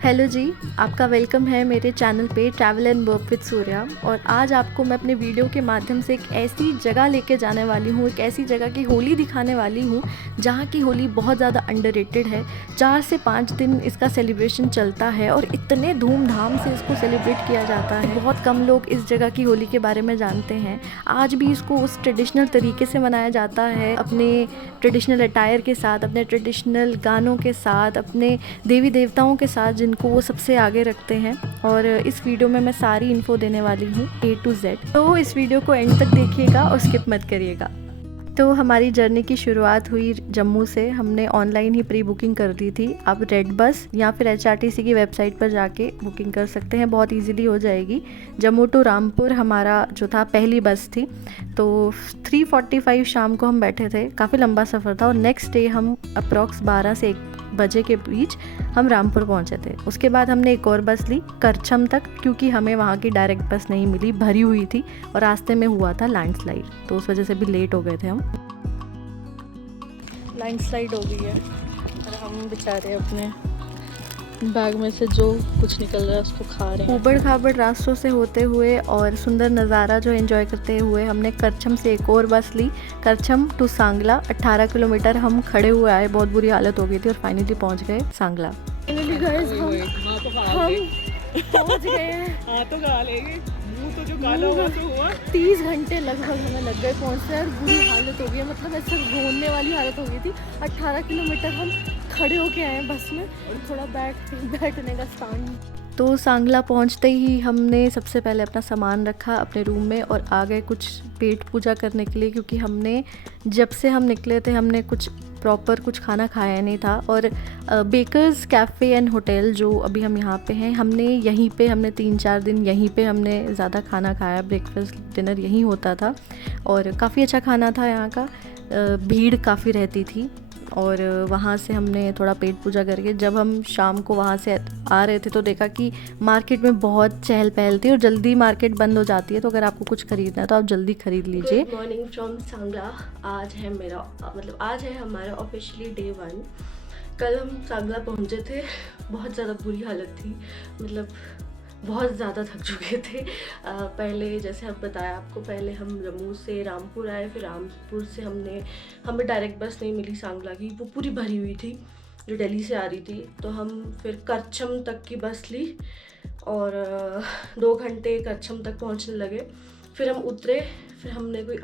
Hello जी, आपका welcome है मेरे चैनल पे travel and work with Surya. और आज आपको मैं अपने वीडियो के माध्यम से एक ऐसी जगह लेके जाने वाली हूँ, एक ऐसी जगह की होली दिखाने वाली हूँ जहाँ की होली बहुत ज़्यादा अंडररेटेड है। 4 से 5 दिन इसका सेलिब्रेशन चलता है और इतने धूमधाम से इसको सेलिब्रेट किया जाता है। बहुत कम लोग इस जगह की होली के बारे में जानते हैं। आज भी इसको उस ट्रेडिशनल तरीके से मनाया जाता है, अपने ट्रेडिशनल अटायर के साथ, अपने ट्रेडिशनल गानों के साथ, अपने देवी देवताओं के साथ जिनको वो सबसे आगे रखते हैं। और इस वीडियो में मैं सारी इन्फो देने वाली हूँ A to Z, तो इस वीडियो को एंड तक देखिएगा और स्किप मत करिएगा। तो हमारी जर्नी की शुरुआत हुई जम्मू से। हमने ऑनलाइन ही प्री बुकिंग कर दी थी। आप रेड बस या फिर HRTC की वेबसाइट पर जाके बुकिंग कर सकते हैं, बहुत इजीली हो जाएगी। जम्मू टू रामपुर हमारा जो था पहली बस थी, तो 3:45 शाम को हम बैठे थे। काफ़ी लंबा सफ़र था और नेक्स्ट डे हम अप्रॉक्स 12 से 1 बजे के बीच हम रामपुर पहुंचे थे। उसके बाद हमने एक और बस ली करछम तक, क्योंकि हमें वहाँ की डायरेक्ट बस नहीं मिली, भरी हुई थी और रास्ते में हुआ था लैंडस्लाइड, तो उस वजह से भी लेट हो गए थे हम। लैंडस्लाइड हो गई है और हम बेचारे अपने बैग में से जो कुछ निकल रहा है उसको खा रहे हैं। ऊबड़ खाबड़ रास्तों से होते हुए और सुंदर नज़ारा जो एंजॉय करते हुए हमने करछम से एक और बस ली, करछम टू सांगला। 18 किलोमीटर हम खड़े हुए आए, बहुत बुरी हालत हो गई थी और फाइनली पहुंच गए सांगला। हम पहुंच गए हैं। तो खा लेंगे, मुंह तो जो काला हुआ तो हुआ। 30 घंटे लगभग हमें लग गए पहुंचते और बुरी हालत हो गई, मतलब ऐसे रोने वाली हालत हो गई थी। 18 किलोमीटर हम खड़े होके आए बस में और थोड़ा बैठने का स्थान। तो सांगला पहुंचते ही हमने सबसे पहले अपना सामान रखा अपने रूम में और आ गए कुछ पेट पूजा करने के लिए, क्योंकि हमने जब से हम निकले थे हमने कुछ प्रॉपर कुछ खाना खाया नहीं था। और बेकर्स कैफ़े एंड होटल जो अभी हम यहाँ पे हैं, हमने 3-4 दिन यहीं पे हमने ज़्यादा खाना खाया। ब्रेकफास्ट डिनर यहीं होता था और काफ़ी अच्छा खाना था यहाँ का। भीड़ काफ़ी रहती थी और वहाँ से हमने थोड़ा पेट पूजा करके जब हम शाम को वहाँ से आ रहे थे तो देखा कि मार्केट में बहुत चहल पहल थी और जल्दी मार्केट बंद हो जाती है, तो अगर आपको कुछ खरीदना है तो आप जल्दी खरीद लीजिए। Good morning from Sangla. आज है हमारा ऑफिशियली डे 1। कल हम सांगला पहुँचे थे, बहुत ज़्यादा बुरी हालत थी, मतलब बहुत ज़्यादा थक चुके थे। पहले जैसे हम बताया आपको, पहले हम जम्मू से रामपुर आए, फिर रामपुर से हमें डायरेक्ट बस नहीं मिली सांगला की, वो पूरी भरी हुई थी जो दिल्ली से आ रही थी। तो हम फिर करछम तक की बस ली और 2 घंटे करछम तक पहुंचने लगे। फिर हम उतरे, फिर हमने कोई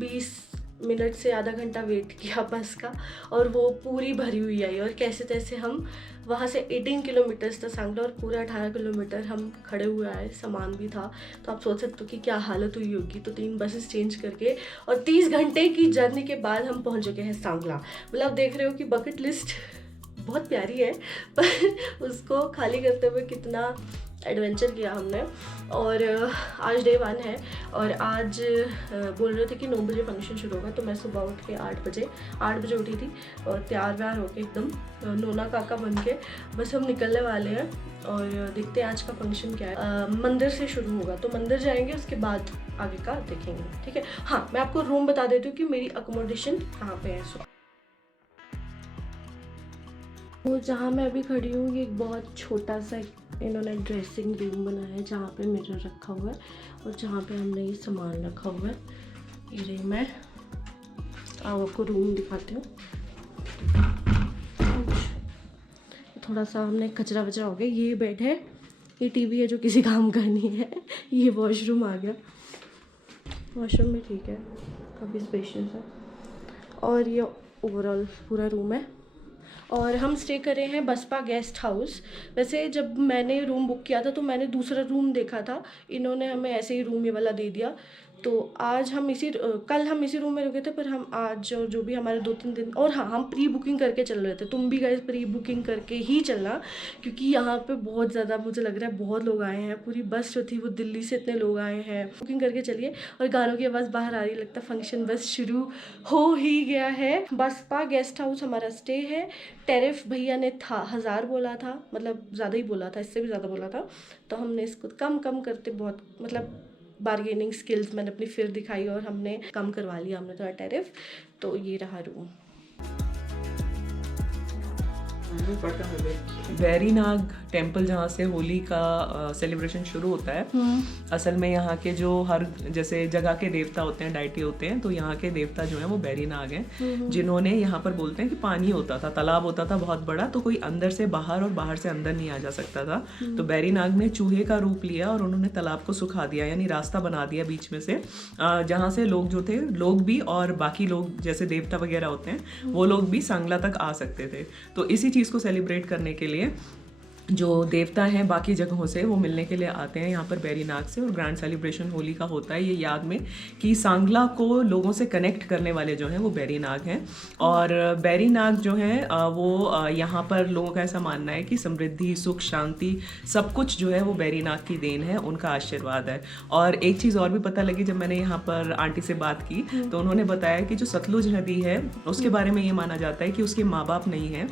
20 मिनट से आधा घंटा वेट किया बस का और वो पूरी भरी हुई आई। और कैसे तैसे हम वहाँ से 18 किलोमीटर्स था सांगला और पूरा 18 किलोमीटर हम खड़े हुए आए। सामान भी था, तो आप सोच सकते हो कि क्या हालत हुई होगी। तो 3 बसेस चेंज करके और 30 घंटे की जर्नी के बाद हम पहुँच चुके हैं सांगला। मतलब देख रहे हो कि बकेट लिस्ट बहुत प्यारी है पर उसको खाली करते हुए कितना एडवेंचर किया हमने। और आज डे 1 है और आज बोल रहे थे कि 9 बजे फंक्शन शुरू होगा, तो मैं सुबह उठ के 8 बजे उठी थी और तैयार व्यार होके एकदम नोना काका बन के बस हम निकलने वाले हैं। और देखते हैं आज का फंक्शन क्या है। मंदिर से शुरू होगा, तो मंदिर जाएंगे, उसके बाद आगे का देखेंगे, ठीक है। हाँ, मैं आपको रूम बता देती हूँ कि मेरी अकोमोडेशन कहाँ पे है। तो जहाँ मैं अभी खड़ी हूँ, ये एक बहुत छोटा सा इन्होंने ड्रेसिंग रूम बनाया है जहाँ पे मिरर रखा हुआ है और जहाँ पे हमने ये सामान रखा हुआ है। ये रही मैं आपको रूम दिखाती हूँ। थोड़ा सा हमने कचरा वचरा हो गया। ये बेड है, ये टीवी है जो किसी काम का नहीं है, ये वॉशरूम आ गया। वॉशरूम भी ठीक है, काफ़ी स्पेशियस है और ये ओवरऑल पूरा रूम है। और हम स्टे कर रहे हैं बसपा गेस्ट हाउस। वैसे जब मैंने रूम बुक किया था तो मैंने दूसरा रूम देखा था, इन्होंने हमें ऐसे ही रूम ये वाला दे दिया। तो आज हम कल हम इसी रूम में रुके थे, पर हम आज जो भी हमारे 2-3 दिन। और हाँ, हम प्री बुकिंग करके चल रहे थे, तुम भी गाइस प्री बुकिंग करके ही चलना, क्योंकि यहाँ पे बहुत ज़्यादा मुझे लग रहा है बहुत लोग आए हैं। पूरी बस जो थी वो दिल्ली से इतने लोग आए हैं। बुकिंग करके चलिए। और गानों की आवाज़ बाहर आ रही, लगता फंक्शन बस शुरू हो ही गया है। बसपा गेस्ट हाउस हमारा स्टे है। टैरिफ भैया ने 1000 बोला था, मतलब ज़्यादा ही बोला था, इससे भी ज़्यादा बोला था, तो हमने इसको कम करते बहुत, मतलब बार्गेनिंग स्किल्स मैंने अपनी फिर दिखाई और हमने कम करवा लिया हमने थोड़ा टैरिफ। तो ये रहा रूम। बैरीनाग टेम्पल जहाँ से होली का सेलिब्रेशन शुरू होता है, असल में यहाँ के जो हर जैसे जगह के देवता होते हैं, डाइटी होते हैं, तो यहाँ के देवता जो हैं वो बैरीनाग हैं, जिन्होंने यहाँ पर बोलते हैं कि पानी होता था, तालाब होता था बहुत बड़ा, तो कोई अंदर से बाहर और बाहर से अंदर नहीं आ जा सकता था। तो बैरीनाग ने चूहे का रूप लिया और उन्होंने तालाब को सुखा दिया, यानी रास्ता बना दिया बीच में से, जहाँ से लोग जो थे, लोग भी और बाकी लोग जैसे देवता वगैरह होते हैं वो लोग भी सांगला तक आ सकते थे। तो इसी चीज़ को सेलिब्रेट करने के लिए जो देवता हैं बाकी जगहों से वो मिलने के लिए आते हैं यहाँ पर बैरीनाग से, और ग्रैंड सेलिब्रेशन होली का होता है ये याद में कि सांगला को लोगों से कनेक्ट करने वाले जो हैं वो बैरीनाग हैं। और बैरीनाग जो हैं वो यहाँ पर लोगों का ऐसा मानना है कि समृद्धि, सुख, शांति सब कुछ जो है वो बैरीनाग की देन है, उनका आशीर्वाद है। और एक चीज़ और भी पता लगी जब मैंने यहाँ पर आंटी से बात की, तो उन्होंने बताया कि जो सतलुज नदी है उसके बारे में ये माना जाता है कि उसके माँ बाप नहीं हैं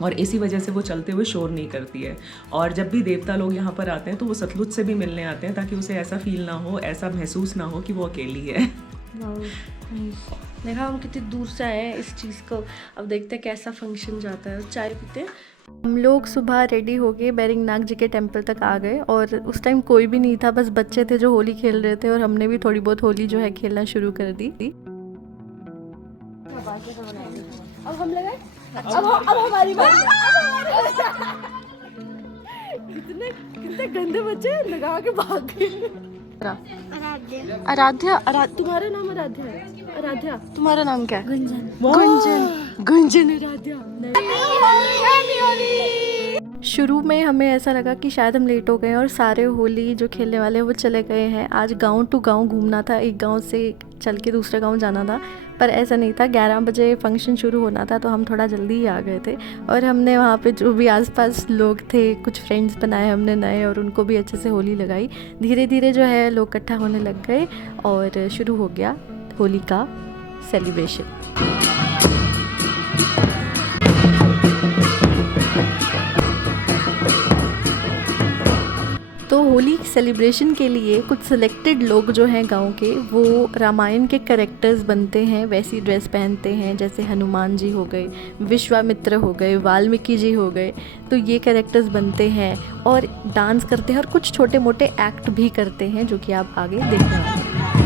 और इसी वजह से वो चलते हुए शोर नहीं करती है। और जब भी देवता लोग यहाँ पर आते हैं तो वो सतलुज से भी मिलने आते हैं ताकि उसे ऐसा फील ना हो, ऐसा महसूस ना हो कि वो अकेली है। देखा हम कितनी दूर से आए हैं इस चीज़ को, अब देखते हैं कैसा फंक्शन जाता है। चाय पीते हैं। हम लोग सुबह रेडी हो गए, बैरीनाग जी के टेम्पल तक आ गए और उस टाइम कोई भी नहीं था, बस बच्चे थे जो होली खेल रहे थे और हमने भी थोड़ी बहुत होली जो है खेलना शुरू कर दी। अब हम लगाए, अब हमारी बारी। कितने गंदे बच्चे लगा के भाग गए। आराध्या, तुम्हारा नाम आराध्या है? आराध्या, तुम्हारा नाम क्या है? गुंजन आराध्या। शुरू में हमें ऐसा लगा कि शायद हम लेट हो गए और सारे होली जो खेलने वाले हैं वो चले गए हैं। आज गांव टू गांव घूमना था, एक गांव से चल के दूसरे गांव जाना था, पर ऐसा नहीं था। 11 बजे फंक्शन शुरू होना था तो हम थोड़ा जल्दी ही आ गए थे और हमने वहाँ पे जो भी आसपास लोग थे कुछ फ्रेंड्स बनाए हमने नए और उनको भी अच्छे से होली लगाई। धीरे धीरे जो है लोग इकट्ठा होने लग गए और शुरू हो गया होली का सेलिब्रेशन। तो होली सेलिब्रेशन के लिए कुछ सिलेक्टेड लोग जो हैं गांव के, वो रामायण के कैरेक्टर्स बनते हैं, वैसी ड्रेस पहनते हैं, जैसे हनुमान जी हो गए, विश्वामित्र हो गए, वाल्मीकि जी हो गए। तो ये कैरेक्टर्स बनते हैं और डांस करते हैं और कुछ छोटे मोटे एक्ट भी करते हैं जो कि आप आगे देखना।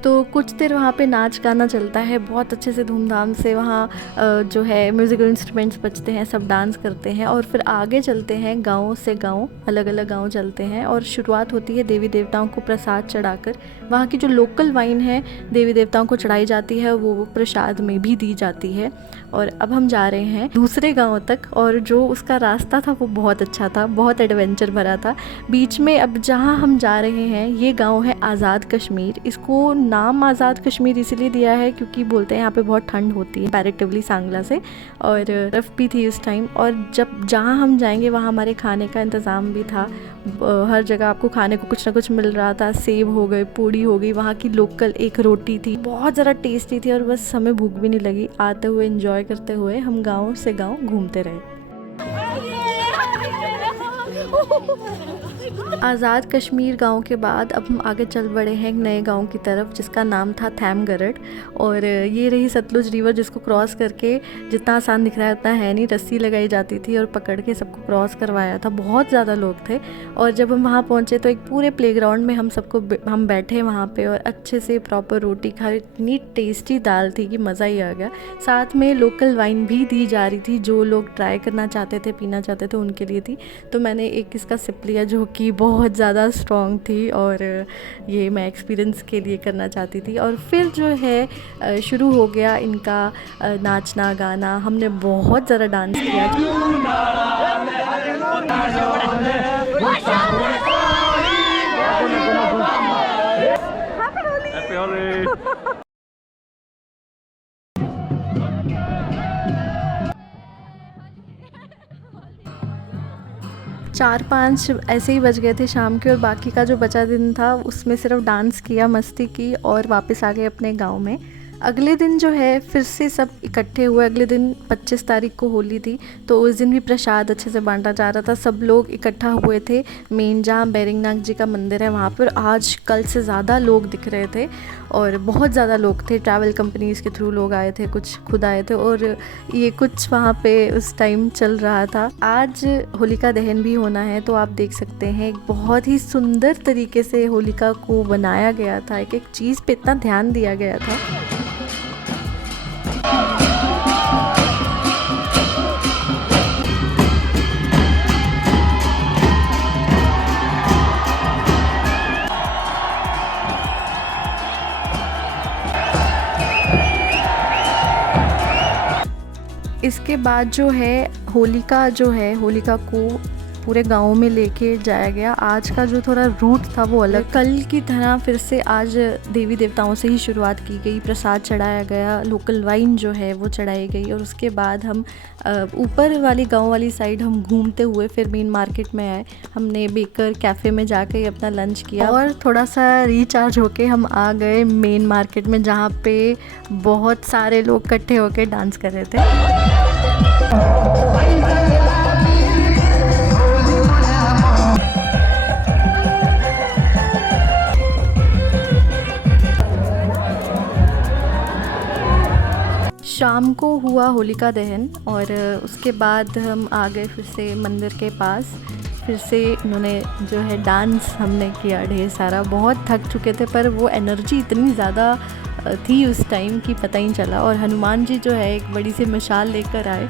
तो कुछ देर वहाँ पे नाच गाना चलता है बहुत अच्छे से धूमधाम से, वहाँ जो है म्यूज़िकल इंस्ट्रूमेंट्स बजते हैं, सब डांस करते हैं और फिर आगे चलते हैं गांव से गांव, अलग अलग गांव चलते हैं और शुरुआत होती है देवी देवताओं को प्रसाद चढ़ाकर। वहाँ की जो लोकल वाइन है देवी देवताओं को चढ़ाई जाती है, वो प्रसाद में भी दी जाती है। और अब हम जा रहे हैं दूसरे गाँव तक और जो उसका रास्ता था वो बहुत अच्छा था, बहुत एडवेंचर भरा था। बीच में अब जहाँ हम जा रहे हैं ये गाँव है आज़ाद कश्मीर। इसको नाम आज़ाद कश्मीर इसलिए दिया है क्योंकि बोलते हैं यहाँ पे बहुत ठंड होती है कंपैरेटिवली सांगला से, और बर्फ़ भी थी उस टाइम। और जब जहाँ हम जाएंगे वहाँ हमारे खाने का इंतज़ाम भी था, हर जगह आपको खाने को कुछ ना कुछ मिल रहा था। सेब हो गए, पूड़ी हो गई, वहाँ की लोकल एक रोटी थी, बहुत ज़रा टेस्टी थी और बस हमें भूख भी नहीं लगी। आते हुए एंजॉय करते हुए हम गाँव से गाँव घूमते रहे। आज़ाद कश्मीर गांव के बाद अब हम आगे चल बढ़े हैं एक नए गांव की तरफ जिसका नाम था थैमगरड। और ये रही सतलुज रिवर जिसको क्रॉस करके, जितना आसान दिख रहा है उतना है नहीं, रस्सी लगाई जाती थी और पकड़ के सबको क्रॉस करवाया था। बहुत ज़्यादा लोग थे और जब हम वहाँ पहुँचे तो एक पूरे प्लेग्राउंड में हम बैठे वहाँ पे और अच्छे से प्रॉपर रोटी खा, इतनी टेस्टी दाल थी कि मज़ा ही आ गया। साथ में लोकल वाइन भी दी जा रही थी, जो लोग ट्राई करना चाहते थे, पीना चाहते थे उनके लिए थी। तो मैंने एक इसका सिप लिया जो कि बहुत ज़्यादा स्ट्रॉन्ग थी और ये मैं एक्सपीरियंस के लिए करना चाहती थी। और फिर जो है शुरू हो गया इनका नाचना गाना। हमने बहुत ज़्यादा डांस किया। 4-5 ऐसे ही बज गए थे शाम के, और बाकी का जो बचा दिन था उसमें सिर्फ डांस किया, मस्ती की और वापस आ गए अपने गांव में। अगले दिन जो है फिर से सब इकट्ठे हुए। अगले दिन 25 तारीख को होली थी, तो उस दिन भी प्रसाद अच्छे से बांटा जा रहा था। सब लोग इकट्ठा हुए थे मेन जहाँ बैरिंगनाथ जी का मंदिर है वहाँ पर। आज कल से ज़्यादा लोग दिख रहे थे और बहुत ज़्यादा लोग थे। ट्रैवल कंपनीज़ के थ्रू लोग आए थे, कुछ खुद आए थे, और ये कुछ वहाँ पे उस टाइम चल रहा था। आज होलिका दहन भी होना है, तो आप देख सकते हैं एक बहुत ही सुंदर तरीके से होलिका को बनाया गया था। एक एक चीज़ पे इतना ध्यान दिया गया था। इसके बाद जो है होलिका को पूरे गांव में लेके जाया गया। आज का जो थोड़ा रूट था वो अलग, कल की तरह फिर से आज देवी देवताओं से ही शुरुआत की गई। प्रसाद चढ़ाया गया, लोकल वाइन जो है वो चढ़ाई गई, और उसके बाद हम ऊपर वाली गांव वाली साइड हम घूमते हुए फिर मेन मार्केट में आए। हमने बेकर कैफ़े में जाके अपना लंच किया और थोड़ा सा रिचार्ज होके हम आ गए मेन मार्केट में, जहाँ पे बहुत सारे लोग इकट्ठे होके डांस कर रहे थे। शाम को हुआ होलिका दहन और उसके बाद हम आ गए फिर से मंदिर के पास। फिर से इन्होंने जो है डांस हमने किया ढेर सारा। बहुत थक चुके थे पर वो एनर्जी इतनी ज़्यादा थी उस टाइम कि पता ही नहीं चला। और हनुमान जी जो है एक बड़ी सी मशाल लेकर आए,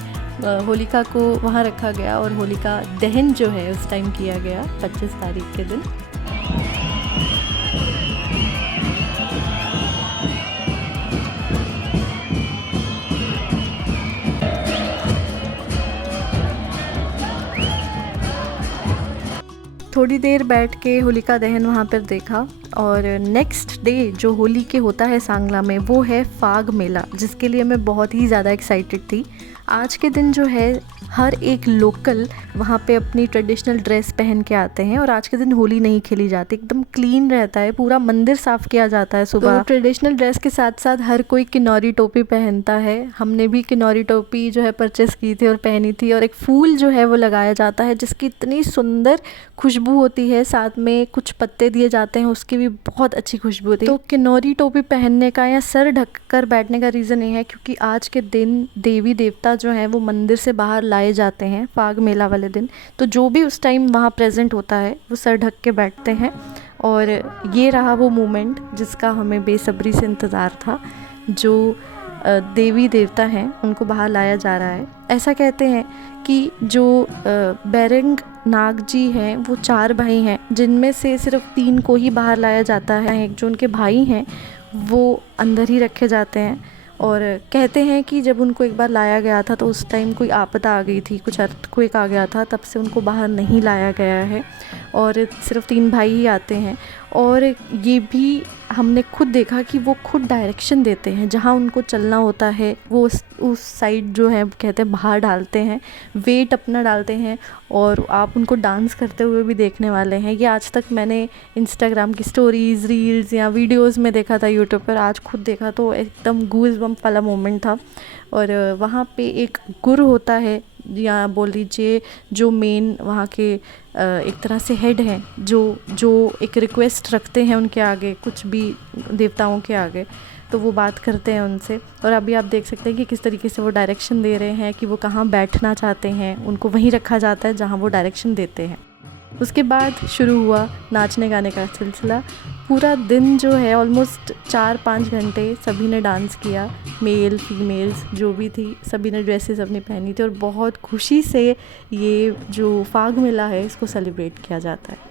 होलिका को वहाँ रखा गया और होलिका दहन जो है उस टाइम किया गया 25 तारीख के दिन। थोड़ी देर बैठ के होलिका दहन वहाँ पर देखा, और नेक्स्ट डे जो होली के होता है सांगला में वो है फाग मेला, जिसके लिए मैं बहुत ही ज़्यादा एक्साइटेड थी। आज के दिन जो है हर एक लोकल वहाँ पे अपनी ट्रेडिशनल ड्रेस पहन के आते हैं, और आज के दिन होली नहीं खेली जाती, एकदम क्लीन रहता है, पूरा मंदिर साफ़ किया जाता है सुबह। तो ट्रेडिशनल ड्रेस के साथ साथ हर कोई किन्नौरी टोपी पहनता है। हमने भी किन्नौरी टोपी जो है परचेस की थी और पहनी थी, और एक फूल जो है वो लगाया जाता है जिसकी इतनी सुंदर खुशबू होती है, साथ में कुछ पत्ते दिए जाते हैं उसकी भी बहुत अच्छी खुशबू होती है। तो किन्नौरी टोपी पहनने का या सर ढक कर बैठने का रीज़न ये है क्योंकि आज के दिन देवी देवता जो हैं वो मंदिर से बाहर लाए जाते हैं फाग मेला वाले दिन। तो जो भी उस टाइम वहाँ प्रेजेंट होता है वो सर ढक के बैठते हैं, और ये रहा वो मोमेंट जिसका हमें बेसब्री से इंतज़ार था। जो देवी देवता हैं उनको बाहर लाया जा रहा है। ऐसा कहते हैं कि जो बैरंग नाग जी हैं वो 4 भाई हैं, जिनमें से सिर्फ 3 को ही बाहर लाया जाता है। एक जो उनके भाई हैं वो अंदर ही रखे जाते हैं, और कहते हैं कि जब उनको एक बार लाया गया था तो उस टाइम कोई आपदा आ गई थी, कुछ अर्थक्वेक आ गया था, तब से उनको बाहर नहीं लाया गया है, और सिर्फ 3 भाई ही आते हैं। और ये भी हमने खुद देखा कि वो खुद डायरेक्शन देते हैं, जहाँ उनको चलना होता है वो उस साइड जो है कहते हैं बाहर डालते हैं, वेट अपना डालते हैं, और आप उनको डांस करते हुए भी देखने वाले हैं। ये आज तक मैंने इंस्टाग्राम की स्टोरीज़, रील्स या वीडियोस में देखा था यूट्यूब पर, आज खुद देखा तो एकदम गूज़बम्प वाला मोमेंट था। और वहाँ पे एक गुरु होता है, या बोल लीजिए जो मेन वहाँ के एक तरह से हेड हैं, जो एक रिक्वेस्ट रखते हैं उनके आगे, कुछ भी देवताओं के आगे, तो वो बात करते हैं उनसे। और अभी आप देख सकते हैं कि किस तरीके से वो डायरेक्शन दे रहे हैं कि वो कहाँ बैठना चाहते हैं, उनको वहीं रखा जाता है जहाँ वो डायरेक्शन देते हैं। उसके बाद शुरू हुआ नाचने गाने का सिलसिला। पूरा दिन जो है ऑलमोस्ट 4-5 घंटे सभी ने डांस किया, मेल फीमेल्स जो भी थी, सभी ने ड्रेसेस अपनी पहनी थी, और बहुत खुशी से ये जो फाग मेला है इसको सेलिब्रेट किया जाता है।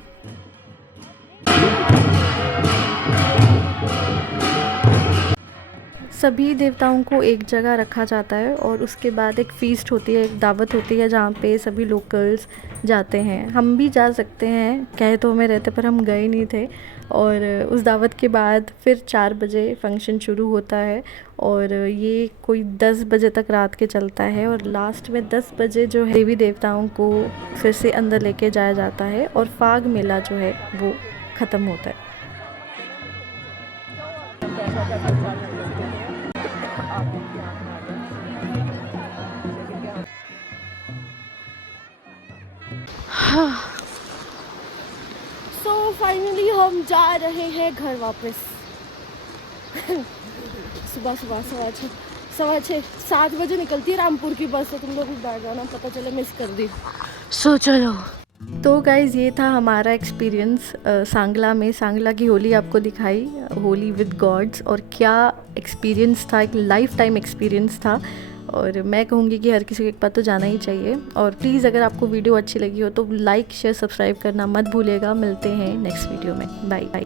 सभी देवताओं को एक जगह रखा जाता है, और उसके बाद एक फ़ीस्ट होती है, एक दावत होती है जहाँ पे सभी लोकल्स जाते हैं। हम भी जा सकते हैं, कहे तो हमें रहते पर हम गए नहीं थे। और उस दावत के बाद फिर 4 बजे फंक्शन शुरू होता है और ये कोई 10 बजे तक रात के चलता है और लास्ट में 10 बजे जो है देवी देवताओं को फिर से अंदर लेके जाया जाता है और फाग मेला जो है वो ख़त्म होता है। सो फाइनली हम जा रहे हैं घर वापस। सुबह 7 बजे निकलती है रामपुर की बस, तो तुम लोग भी बैठ जाना, पता चले मिस कर दी। सो चलो। तो गाइज़ ये था हमारा एक्सपीरियंस सांगला में। सांगला की होली आपको दिखाई, होली विद गॉड्स, और क्या एक्सपीरियंस था, एक लाइफ टाइम एक्सपीरियंस था। और मैं कहूँगी कि हर किसी को एक बार तो जाना ही चाहिए। और प्लीज़ अगर आपको वीडियो अच्छी लगी हो तो लाइक शेयर सब्सक्राइब करना मत भूलिएगा। मिलते हैं नेक्स्ट वीडियो में, बाय बाय।